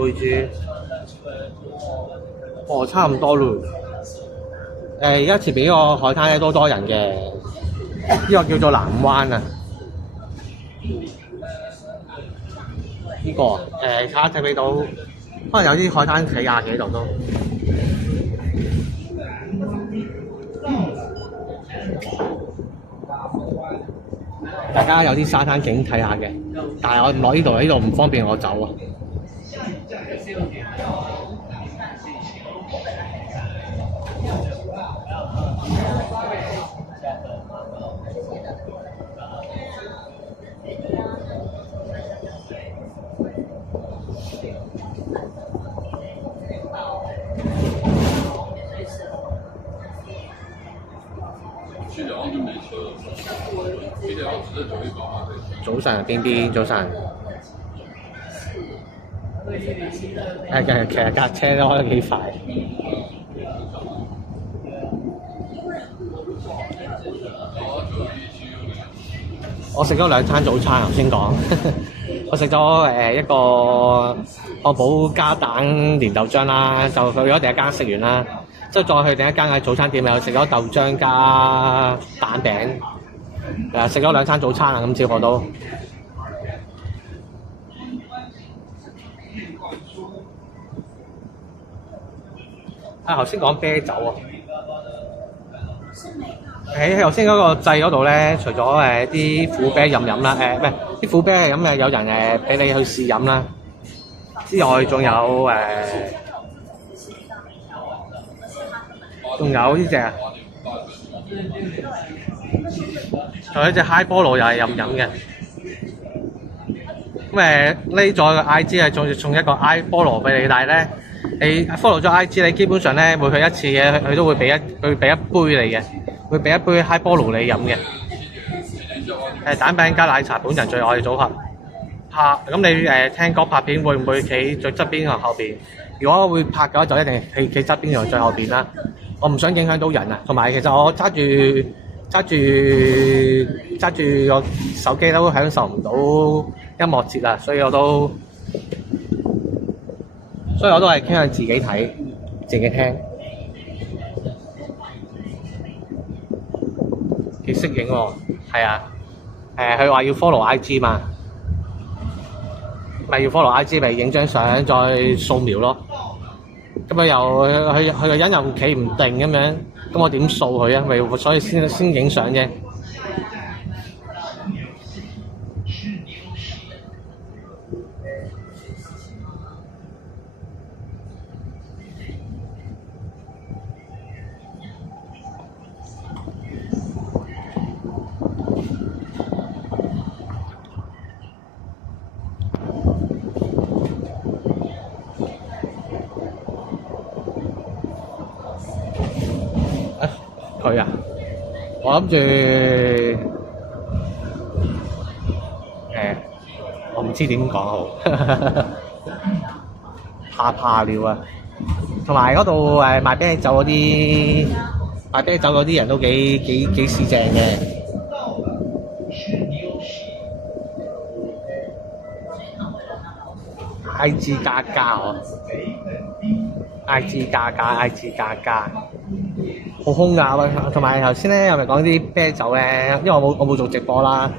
杯豬。哦，差唔多咯。而家前面呢個海灘咧都多人嘅，呢個叫做南灣啊。呢個睇下睇唔睇到，可能有啲海灘企廿幾度都。大家有啲沙灘景睇下嘅，但係我唔落呢度，呢度唔方便我走啊。早晨啊，邊邊早晨。其實架車都開得幾快。我食咗2餐早餐，頭先講。我食咗一個漢堡加蛋連豆漿啦，就去咗第一間食完啦，之後再去第一間嘅早餐店又食咗豆漿加蛋餅。食咗2餐早餐啊，今朝我都。頭先講啤酒啊。喺頭先嗰個掣嗰度咧，除咗啲苦啤飲啦，唔係啲苦啤飲嘅有人俾你去試飲啦，之外仲有呢隻啊，仲有一隻 High 菠蘿又係任飲嘅。咁呢咗個 IG 係送一個 I 菠蘿俾你，但係咧你 follow 咗 IG 你基本上咧每去一次嘅佢都會俾一杯你嘅。會俾一杯 High 菠蘿你飲嘅，蛋餅加奶茶本人最愛嘅組合。咁你聽歌拍片會唔會企最側邊同後邊？如果會拍嘅話，就一定係企側邊同最後邊啦。我唔想影響到人啊，同埋其實我揸住個手機都享受唔到音樂節啊，所以我都係傾向自己睇，自己聽。幾適應喎，係啊，佢話要 follow IG 嘛，咪要 follow IG 咪影張相再掃描咯。咁佢個人又企唔定咁樣，咁我點掃佢啊？咪所以先影相啫。佢啊，我諗住我唔知點講好，怕了啊！同埋嗰度賣啤酒嗰啲人都幾市正嘅。IG 加哦，IG 加。好空㗎，同埋頭先咧又咪講啲啤酒咧，因為我冇做直播啦。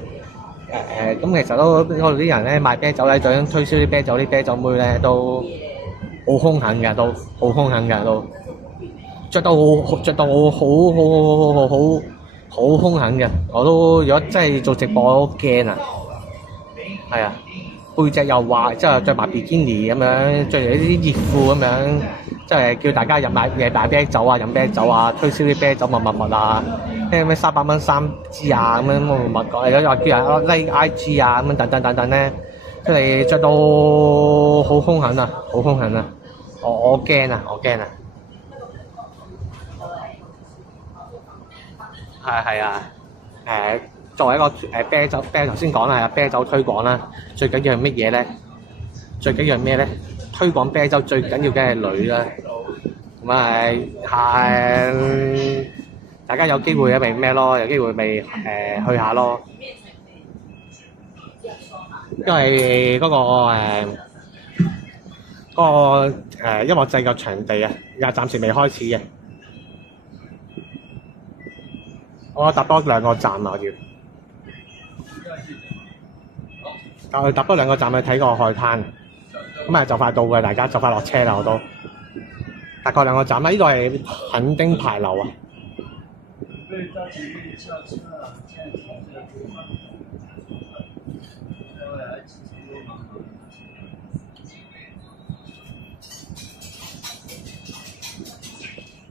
咁其實都嗰度啲人咧賣啤酒咧，想推銷啲啤酒，啲啤酒妹咧都好兇狠㗎，都好兇狠㗎，都着到好兇狠嘅。我都如果真係做直播，我都驚啊！係啊，背脊又滑，之後着埋比基尼咁樣，着住啲熱褲咁樣。即係叫大家買啤酒啊，飲啤酒啊，推銷啲啤酒密啊，咩300蚊3支啊咁樣密講，又話叫人 like IG 啊咁樣等咧，即係着到好兇狠啊，好兇狠啊！我驚啊！係啊，作為一個啤酒頭先講啦，係啊，啤酒推廣啦，最緊要係乜嘢咧？最緊要係咩咧？推廣啤酒最緊要梗係女啦，咁大家有機會咪咩咯？有機會咪去下咯，因為嗰個嗰個音樂祭嘅場地啊，又暫時未開始嘅。我搭多2個站啊，要搭多2個站去睇個海灘。咁啊就快到嘅，大家就快落車啦，我都大概2個站啦。呢個係墾丁牌樓啊。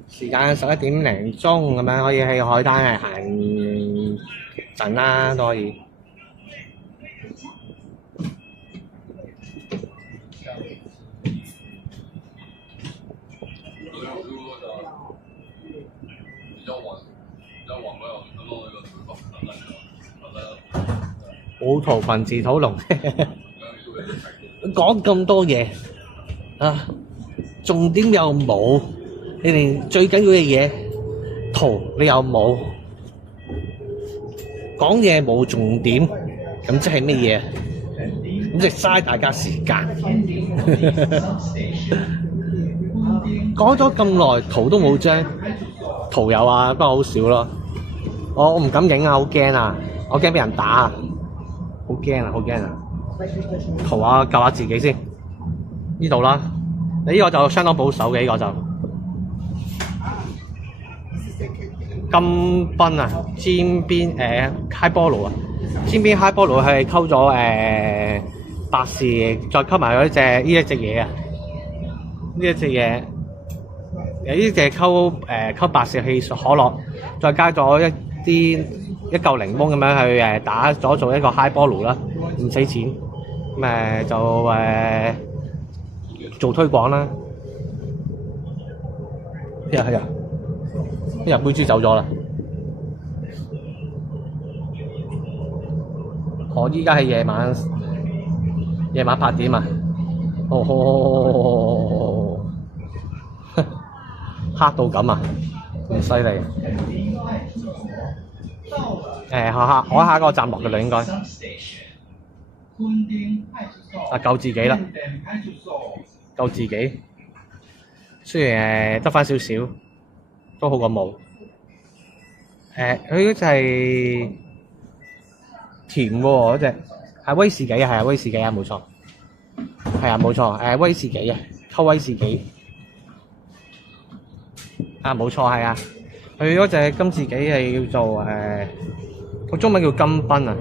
時間11點零鐘咁樣，可以去海灘係行陣啦，都可以。冇圖文字討論，講咁多嘢啊，重點又冇。你連最緊要嘅嘢圖你又冇，講嘢冇重點，咁即係乜嘢？咁即係嘥大家時間。講咗咁耐，圖都冇張，圖有啊，不過好少咯。我唔敢影啊，好驚啊！我驚俾人打啊，好驚啊，好驚啊！圖啊，救下自己先。呢度啦，你呢個就相當保守嘅，呢個就。金賓啊，尖邊開波爐啊，尖邊開波爐係溝咗百事，再溝埋嗰呢一隻嘢啊，呢一隻嘢，呢隻溝百事汽水可樂，再加咗一嚿檸檬咁樣去打咗做一個開波爐啦，唔使錢，咁就做推廣啦。係啊。啲日本豬走咗啦！我依家係夜晚8點啊！黑到咁啊！咁犀利！我下個站落嘅啦，應該。救自己啦！救自己。雖然得返少少。都好過冇，佢嗰隻係甜喎，嗰隻係威士忌啊，係啊，威士忌啊，冇錯，係啊，冇錯，威士忌啊，溝威士忌啊，冇錯，係啊，佢嗰隻金士忌係叫做個中文叫金賓啊，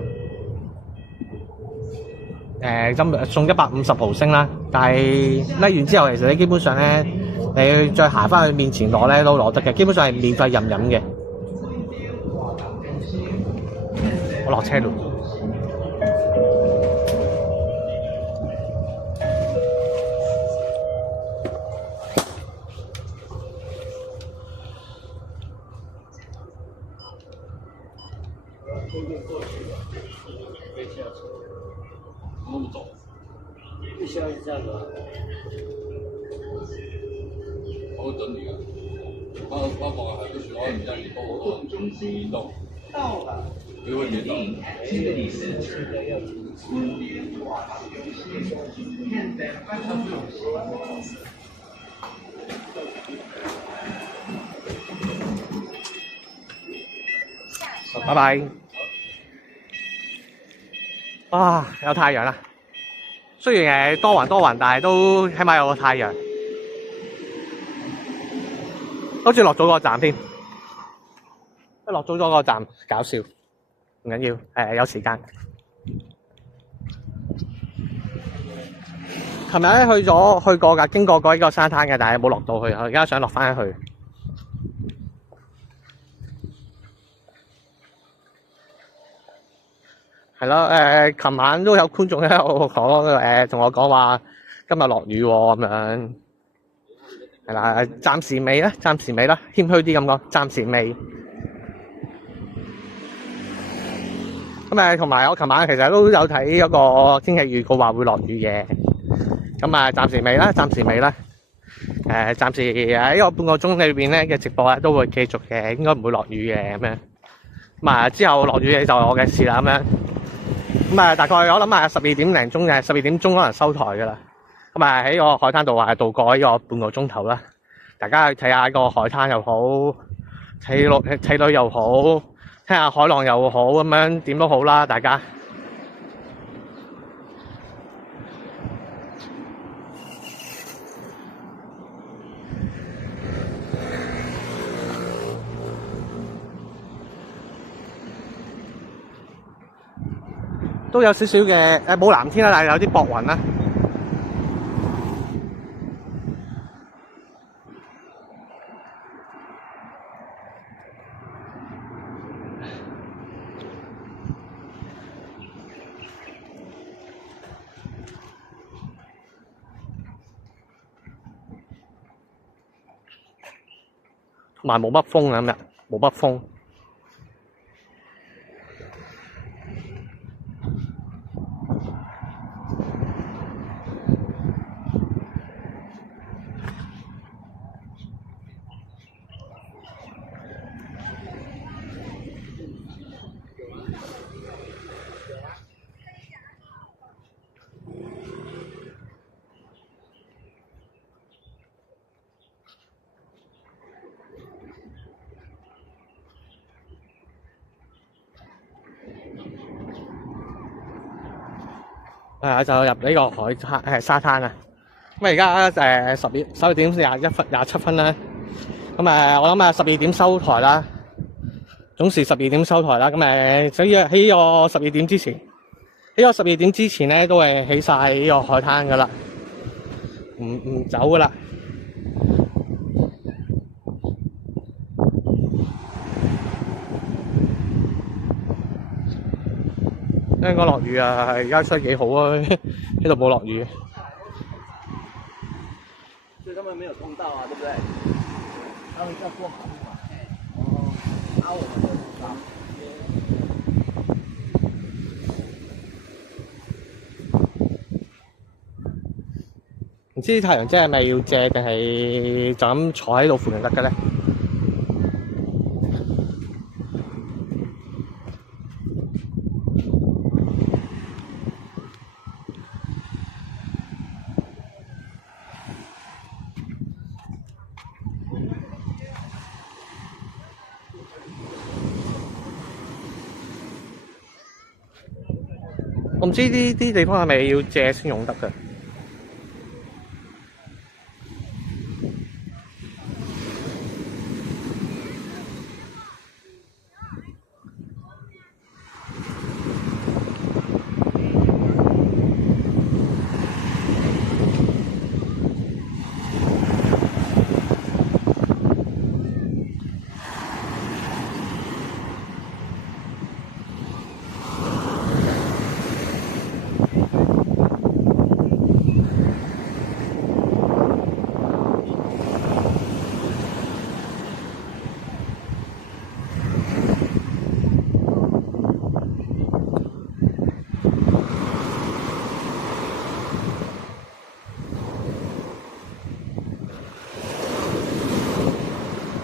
送150毫升啦，但係拉完之後，其實你基本上咧。你再行翻去面前攞咧都攞得嘅，基本上係免費任飲嘅。我落車咯。我等你啊！包括还不需要你让你帮我动中心移动到了，没问题的。这里是昆明瓦斯中心，现在发生拜拜。啊，有太陽啦！雖然多雲，但係都起碼有個太陽。好似落咗個站添，一落咗個站，搞笑，唔緊要，有時間。琴日咧去過㗎，經過呢個沙灘嘅，但係冇落到去，我而家想落翻去。係咯，琴晚都有觀眾喺度講，同我講話今日落雨喎咁樣。係啦，暫時未啦，謙虛啲咁講，暫時未。咁同埋我琴晚其實都有睇嗰個天氣預告話會落雨嘅。咁暫時未啦。暫時喺呢個半個鐘裏邊咧嘅直播都會繼續嘅，應該唔會落雨嘅咁樣。咁之後落雨嘅就係我嘅事啦咁樣。咁大概我諗12點零鐘嘅，12點鐘可能收台噶啦。咁啊喺個海灘度話度過呢個半個鐘頭啦。大家去睇下個海灘又好，睇女又好，聽下海浪又好，咁樣點都好啦，大家。都有少少嘅冇藍天啦，但係有啲薄雲啦。同埋冇乜風啊，今日冇乜風。就入呢個海灘沙灘啊！咁而家11點27分啦。咁我諗12點收台啦，總時12點收台啦。咁所以喺呢個12點之前，咧都係起晒呢個海灘噶啦，唔走噶啦。香港落雨啊，而家吹幾好啊，呢度冇落雨。所以他們沒有通道啊，對不對？他們要過馬路嘛。哦，我們有通道。唔知太陽遮係咪要借定係就咁坐喺度附近得嘅咧？我唔知呢啲地方係咪要借先用得嘅。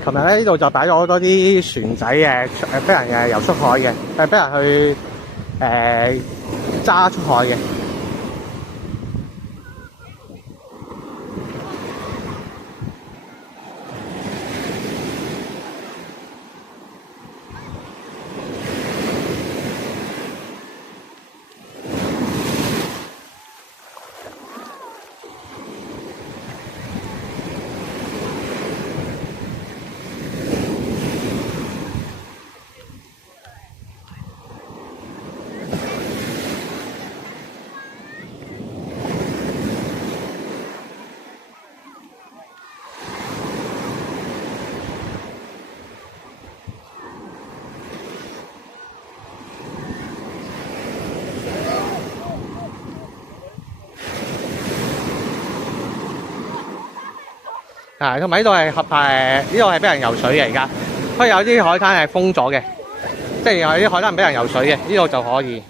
琴日咧呢度就擺咗好多啲船仔嘅，俾人游出海嘅，俾人去揸出海嘅。同埋呢度係呢度係俾人游水嘅而家，不過有啲海灘係封咗嘅，即係有啲海灘唔俾人游水嘅，呢度就可以。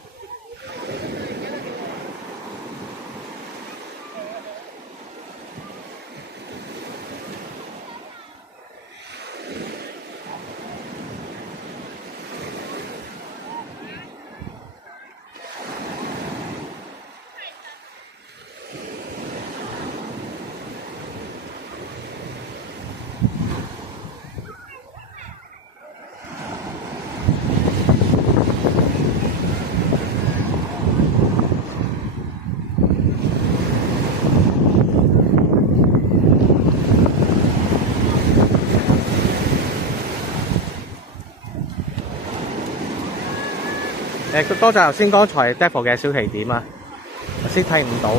多謝頭先剛才 Devil 嘅小提點啊，頭先睇唔到。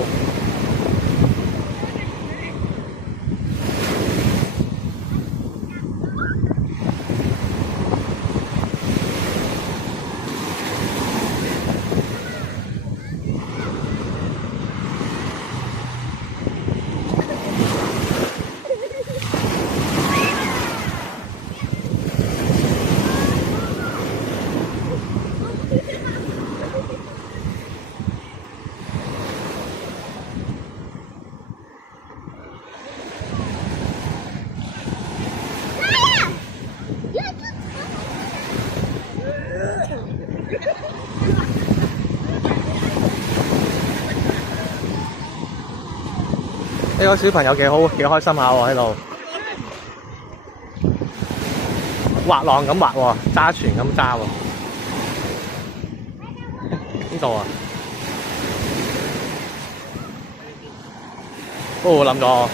呢個小朋友幾好，幾開心下喎喺度滑浪咁滑喎，揸船咁揸喎。呢度啊，哦冧咗。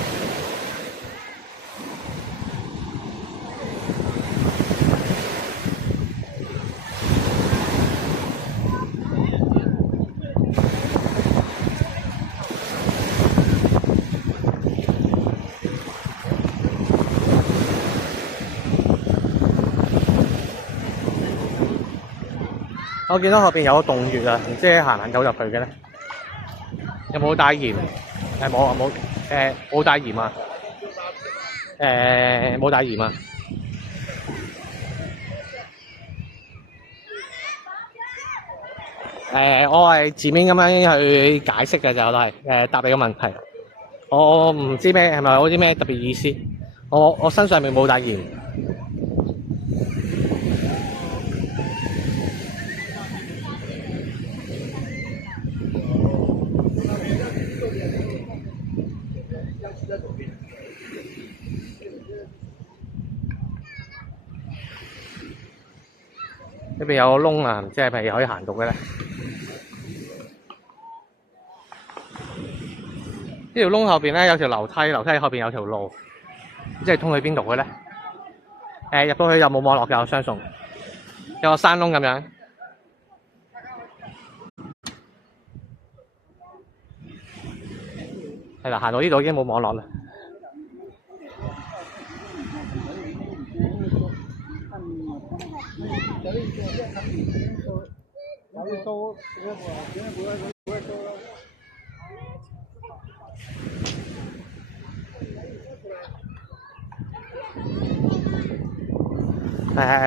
我見到後邊有個洞穴啊，唔知行唔行到入去嘅咧？有冇帶鹽？冇啊冇，冇帶鹽啊，冇帶鹽啊。我係字面咁樣去解釋嘅就係答你個問題。我唔知咩係咪有啲咩特別意思？我身上面冇帶鹽。呢邊有個窿啊，唔知係咪可以行到嘅咧？呢條窿後邊咧有條樓梯，樓梯後邊有條路，即係通去邊度嘅咧？入到去又冇網絡嘅，我相信有個山窿咁樣。係啦，行到呢度已經冇網絡啦。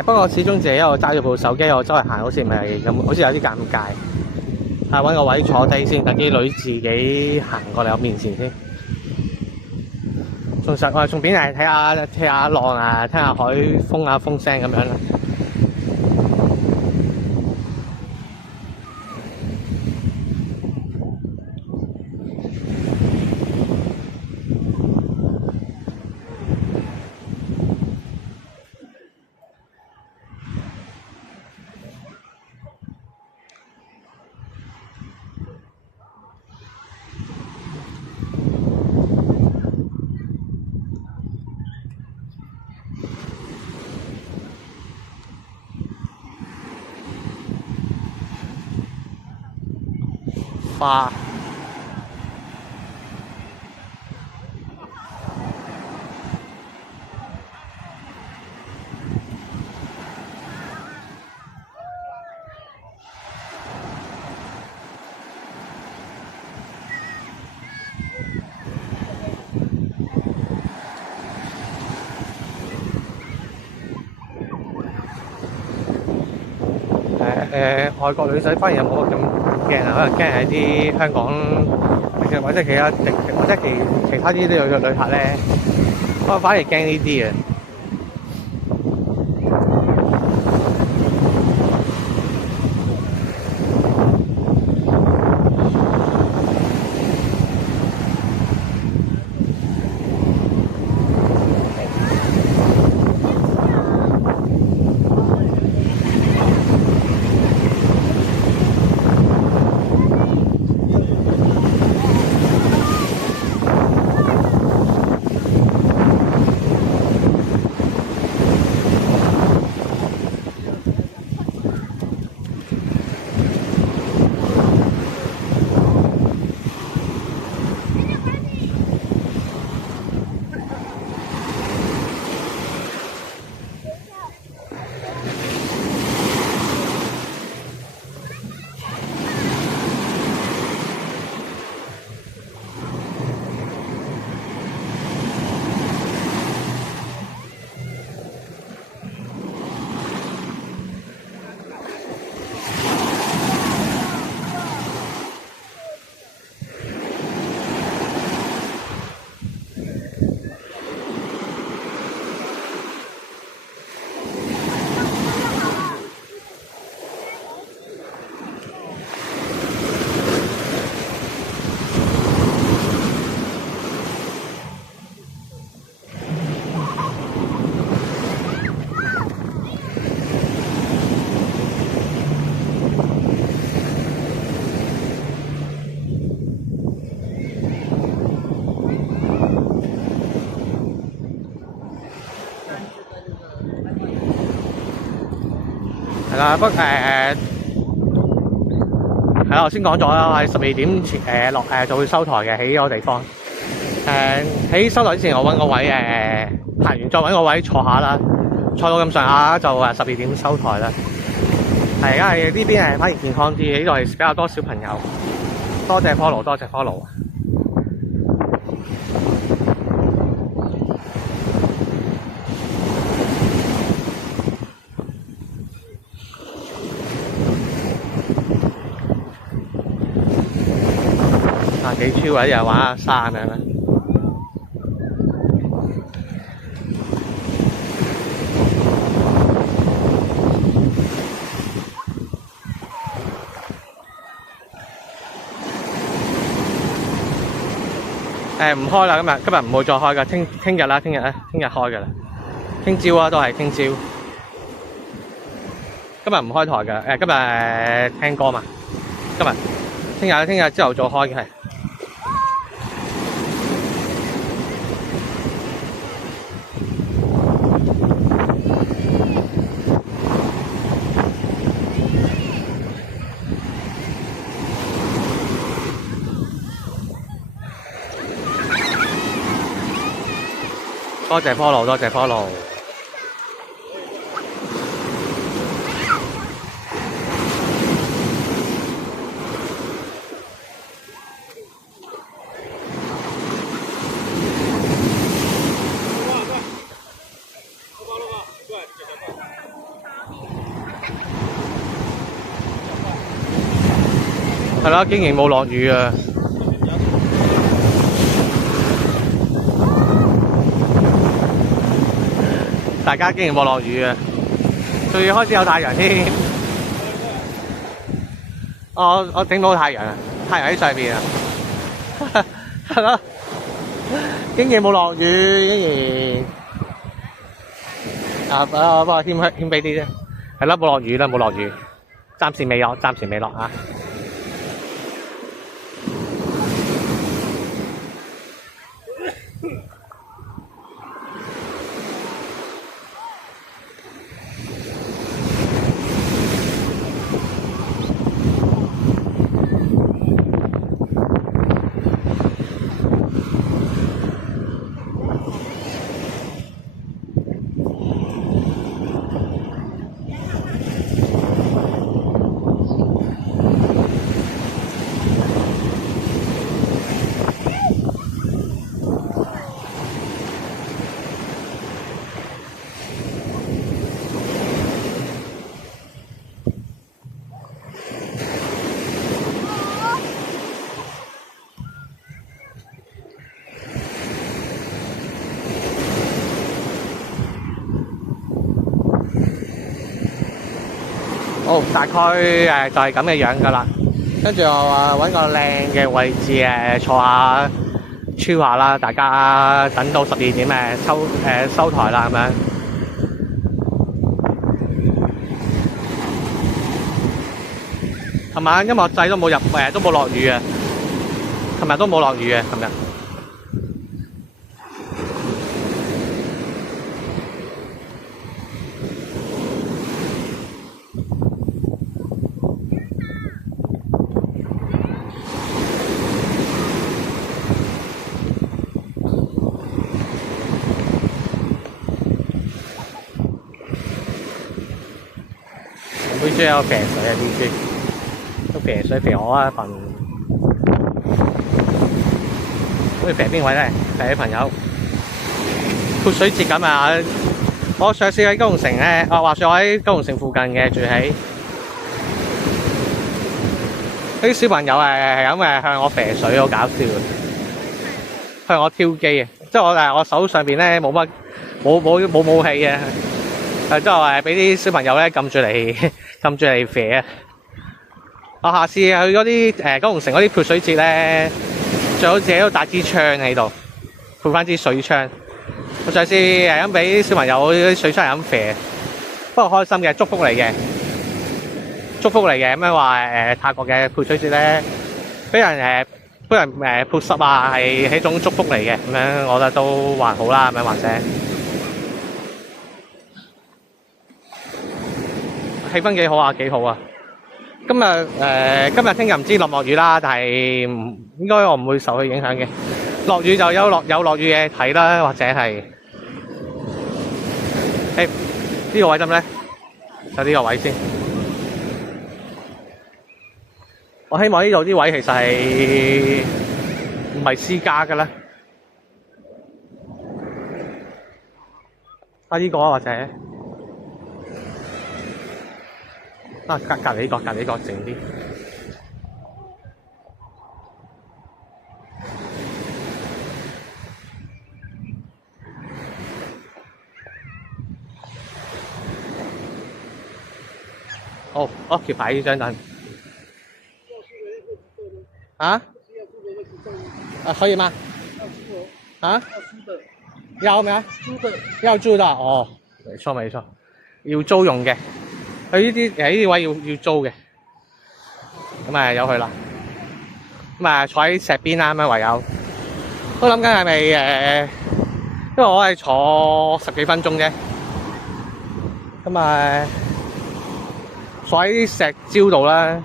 不過始終自己又揸住部手機，我周圍行好似唔係咁，好似有啲尷尬。揾個位坐低先，等啲女自己行過嚟我面前先。順便嚟睇下浪啊，聽下海風啊風聲咁樣啦。花外國女仔反而有冇咁驚啊？可能驚係啲香港或者其他啲旅客咧，我反而驚呢啲嘅。係啦，不過係啦，頭先講咗啦，係12點前就會收台嘅喺嗰個地方。喺收台之前，我揾個位行完再揾個位坐下啦，坐到咁上下就12點收台啦。係，因為呢邊反而健康啲，呢度係比較多小朋友。多謝 follow， 多謝 follow。幾超位又玩下山咁樣。唔開啦，今日唔會再開噶，聽日啦，聽日開噶啦，聽朝啊都係聽朝。今日唔開台嘅，今日聽歌嘛，聽日朝頭早開嘅係。多謝 follow， 多謝 follow。係啦，竟然冇落雨啊！大家竟然冇落雨啊！仲要開始有太陽添。我整到太陽啊！太陽喺上面啊！係咯，竟然冇落雨，竟然不過謙卑啲啫。係啦，冇落雨啦，冇落雨，暫時未落啊！好，大概就係咁嘅樣噶啦。跟住我揾個靚嘅位置坐下 chill 下啦，大家等到12點收台啦咁樣。琴晚音樂祭都冇都冇落雨啊！琴日都冇落雨啊！琴日。DJ 有肥水啊 ！DJ 都肥水肥我一份，好似肥邊位咧？肥啲朋友潑水節咁啊！我上次喺九龍城咧，話說我喺九龍城附近嘅住喺，啲小朋友係咁向我肥水，好搞笑嘅，向我挑機啊！即係我手上邊咧冇武器嘅。之後俾啲小朋友咧撳住嚟肥啊！我下次去嗰啲九龍城嗰啲潑水節咧，最好自己都帶支槍喺度，配翻支水槍。我上次咁俾小朋友啲水槍咁肥，不過開心嘅，祝福嚟嘅。咁樣話泰國嘅潑水節咧，俾人潑濕啊，係一種祝福嚟嘅。咁樣我覺得都還好啦，咁樣或者。氣氛幾好啊，幾好啊！今日聽日唔知落唔落雨啦，但係應該我唔會受佢影響嘅。落雨就有落雨嘅睇啦，或者係呢個位得唔得？就呢個位先。我希望呢度啲位其實係唔係私家嘅咧？呢個或者隔離呢個靜啲。好，橋牌呢張凳。啊？可以嗎？啊？要咩？要租的哦，沒錯，要租用嘅。佢呢啲位要租嘅，咁啊由佢啦。咁啊坐喺石邊啦，咁啊唯有都諗緊係咪因為我係坐10幾分鐘啫，咁啊坐喺啲石礁度啦，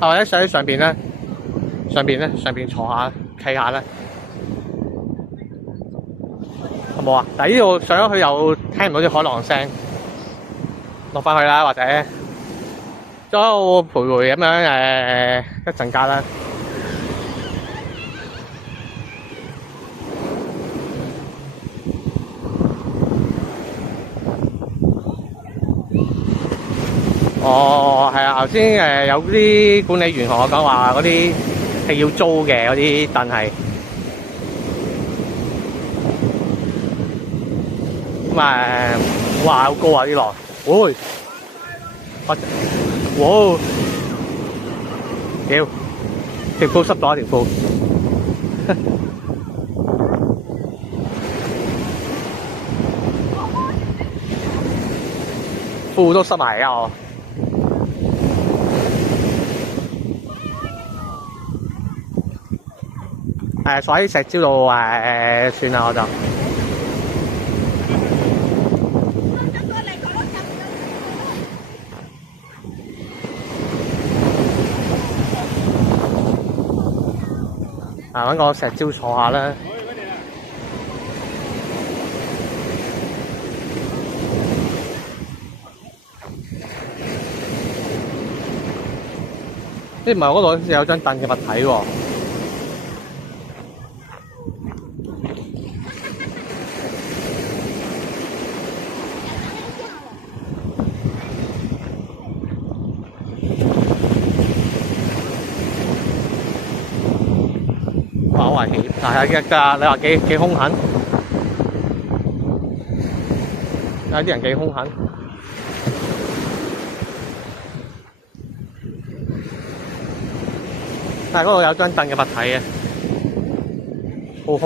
或者上喺上邊咧，上邊坐下企下啦。好冇啊？但係呢度上咗去又聽唔到啲海浪聲，落翻去啦，或者再喺度徘徊咁樣一陣間啦。哦，係啊，頭先有啲管理員同我講話嗰啲係要租嘅嗰啲凳係。咁哇好高啊啲浪，喂，哇，屌，條褲濕咗條褲，褲都濕埋啊我。坐喺石礁度算啦我就。揾個石礁坐下啦。唔係我嗰度好似有張凳嘅物體喎。好危險，但係你話幾兇狠，有啲人幾兇狠。但係嗰度有張凳嘅物體嘅。